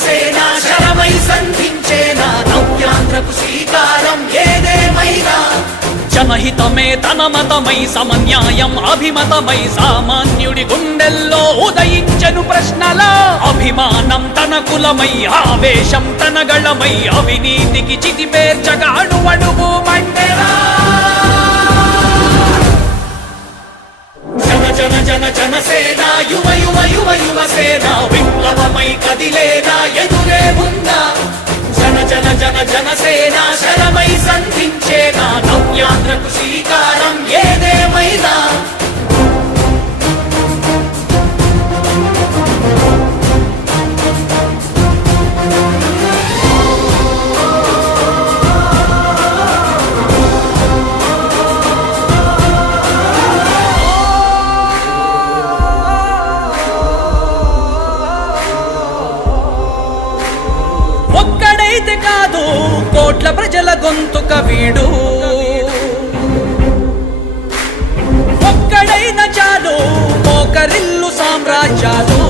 జనసేన శరమై సంధించేనా నవ్యాంధ్రకు శ్రీకారం ఏదేమైనా జనహితమే తన మతమై సమన్యాయం అభిమతమై సామాన్యుడి గుండెల్లో ఉదయించెను ప్రశ్నల అభిమానం తన కులమై ఆవేశం తన గళమై అవినీతికి చితిపేర్చగా అడువడుగు మండెరా జన జన జన జనసేన యువ యువ యువ యువసేన విప్లవమై కదిలేనా ఎదురే ఉందా జన జన జన జనసేన శరమై సంధించేనా నవ్యాంధ్రకు శ్రీకారం ఏదేమైనా ఒక్కడైతే కాదు కోట్ల ప్రజల గొంతుక వీడు ఒక్కడైన చాలు మోకరిల్లు సామ్రాజ్యాలు